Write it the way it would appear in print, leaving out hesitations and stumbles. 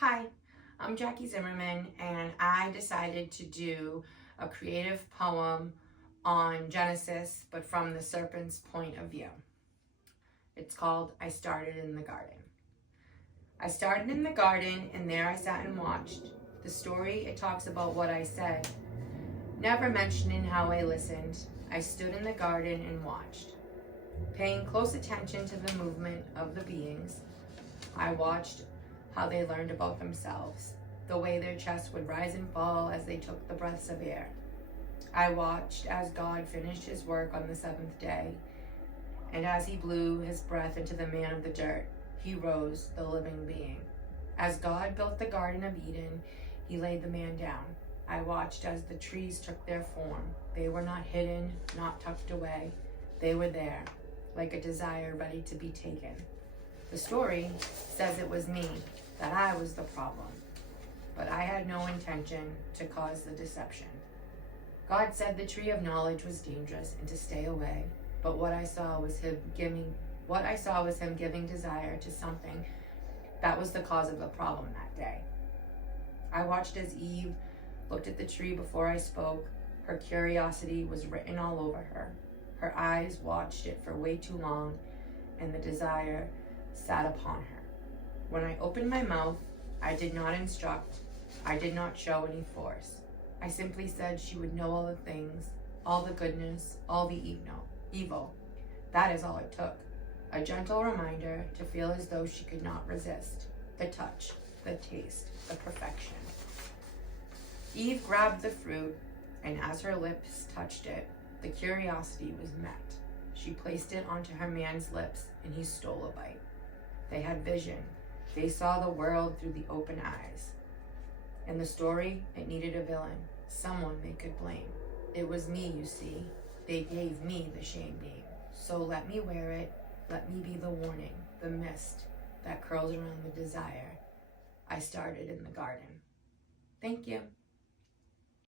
Hi, I'm Jackie Zimmerman, and I decided to do a creative poem on Genesis, but from the serpent's point of view. It's called I Started in the Garden. I started in the garden, and there I sat and watched. The story, it talks about what I said, never mentioning how I listened. I stood in the garden and watched, paying close attention to the movement of the beings. I watched how they learned about themselves, the way their chests would rise and fall as they took the breaths of air. I watched as God finished his work on the seventh day, and as he blew his breath into the man of the dirt, he rose, the living being. As God built the Garden of Eden, he laid the man down. I watched as the trees took their form. They were not hidden, not tucked away. They were there, like a desire ready to be taken. The story says it was me, that I was the problem, but I had no intention to cause the deception. God said the tree of knowledge was dangerous and to stay away, but what I saw was him giving desire to something that was the cause of the problem that day. I watched as Eve looked at the tree before I spoke. Her curiosity was written all over her. Her eyes watched it for way too long, and the desire sat upon her. When I opened my mouth, I did not instruct. I did not show any force. I simply said she would know all the things, all the goodness, all the evil. That is all it took. A gentle reminder to feel as though she could not resist. The touch, the taste, the perfection. Eve grabbed the fruit, and as her lips touched it, the curiosity was met. She placed it onto her man's lips, and he stole a bite. They had vision. They saw the world through the open eyes. In the story, it needed a villain, someone they could blame. It was me, you see. They gave me the shame name. So let me wear it. Let me be the warning, the mist that curls around the desire I started in the garden. Thank you.